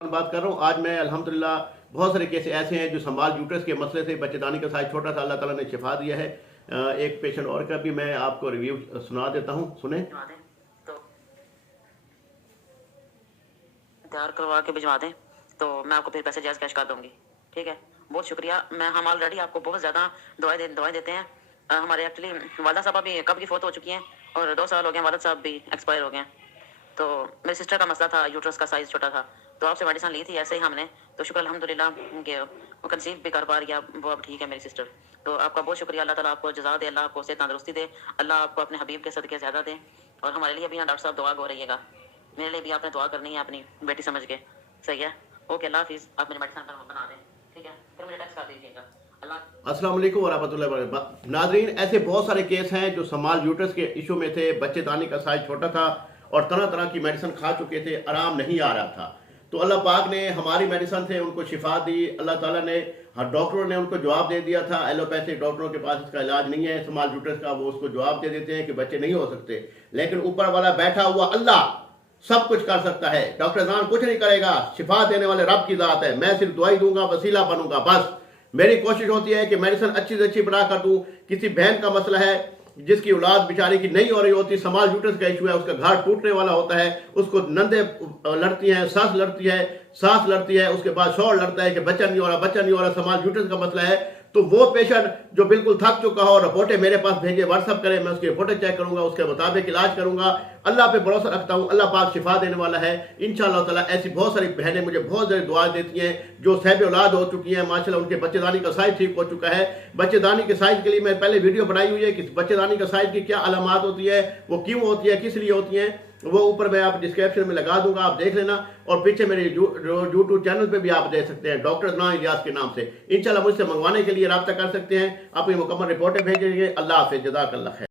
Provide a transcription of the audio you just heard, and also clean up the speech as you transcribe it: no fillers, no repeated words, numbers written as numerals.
बात कर रहा हूँ। आज मैं अल्हम्दुलिल्लाह बहुत सारे केस ऐसे हैं जो संभाल यूट्रस के मसले से बच्चेदानी का साइज छोटा सा अल्लाह ताला ने शिफा दिया है। एक पेशेंट और का भी मैं आपको रिव्यू सुना देता हूँ, सुने। तो तैयार करवा के भिजवा दें तो मैं आपको फिर पैसे जायज़ कैश कर दूंगी। ठीक है, बहुत शुक्रिया। हम ऑलरेडी आपको बहुत ज़्यादा दवाएं देते हैं। हमारे एक्चुअली वालदा साहब अभी कब की फोत हो चुकी हैं और 2 साल हो गए, वालद साहब भी एक्सपायर हो गए हैं। तो मेरी सिस्टर का मसला था, यूट्रस का साइज़ छोटा था, तो आपसे मेडिसिन ली थी ऐसे ही हमने, तो शुक्र अल्हम्दुलिल्लाह कि वो कंसीव भी कर पा रही है, वो अब ठीक है मेरी सिस्टर। तो आपका बहुत शुक्रिया, अल्लाह ताला आपको जज़ा दे, अल्लाह आपको सेहत तंदुरुस्ती दे, अल्लाह आपको अपने हबीब के सदके ज़्यादा दे। और हमारे लिए भी ना डॉक्टर साहब दुआ हो रहिएगा, मेरे लिए भी आपने दुआ करनी है अपनी बेटी समझ के, सही है। ओके, अल्लाह हाफिज़। आप मेरी मेडिसिन बना दें, ठीक है, फिर मुझे टेक्स्ट कर दीजिएगा। अस्सलाम वालेकुम वरहमतुल्लाहि वबरकातुहू। नाज़रीन, ऐसे बहुत सारे केस हैं जो संभाल यूट्रस के इशू में थे, बच्चेदानी का साइज छोटा था और तरह तरह की मेडिसिन खा चुके थे, आराम नहीं आ रहा था। तो अल्लाह पाक ने हमारी मेडिसिन से उनको शिफा दी। अल्लाह ताला ने, हर डॉक्टरों ने उनको जवाब दे दिया था, एलोपैथिक डॉक्टरों के पास इसका इलाज नहीं है संभाल यूट्रस का, वो उसको जवाब दे देते हैं कि बच्चे नहीं हो सकते। लेकिन ऊपर वाला बैठा हुआ अल्लाह सब कुछ कर सकता है। डॉक्टर जान कुछ नहीं करेगा, शिफा देने वाले रब की जात है। मैं सिर्फ दवाई दूंगा, वसीला बनूंगा, बस मेरी कोशिश होती है कि मेडिसिन अच्छी से अच्छी बना कर दूं। किसी बहन का मसला है जिसकी औलाद बेचारी की नहीं हो रही होती, संभाल यूट्रस का इशू है, उसका घर टूटने वाला होता है, उसको नंदे लड़ती हैं, सांस लड़ती है, उसके बाद शौर लड़ता है कि बच्चा नहीं हो रहा, संभाल यूट्रस का मसला है। तो वो पेशेंट जो बिल्कुल थक चुका हो, रिपोर्टें मेरे पास भेजे, व्हाट्सअप करे, मैं उसकी रिपोर्टें चेक करूंगा, उसके मुताबिक इलाज करूंगा। अल्लाह पे भरोसा रखता हूँ, अल्लाह पाक शिफा देने वाला है इंशाअल्लाह ताला। ऐसी बहुत सारी बहनें मुझे बहुत सारी दुआएं देती हैं जो सहब औलाद हो चुकी हैं, माशाल्लाह उनके बच्चेदानी का साइज ठीक हो चुका है। बच्चेदानी के साइज के लिए मैं पहले वीडियो बनाई हुई है कि बच्चेदानी का साइज की क्या अलामात होती है, वो क्यों होती है, किस लिए होती है, वो ऊपर मैं आप डिस्क्रिप्शन में लगा दूंगा, आप देख लेना। और पीछे मेरे यूट्यूब चैनल पे भी आप देख सकते हैं, डॉक्टर अदनान इलियास के नाम से। इंशाल्लाह मुझसे मंगवाने के लिए रब्ता कर सकते हैं, अपनी मुकम्मल रिपोर्टें भेजेंगे। अल्लाह हाफ़िज़, जज़ाकल्लाह खैर।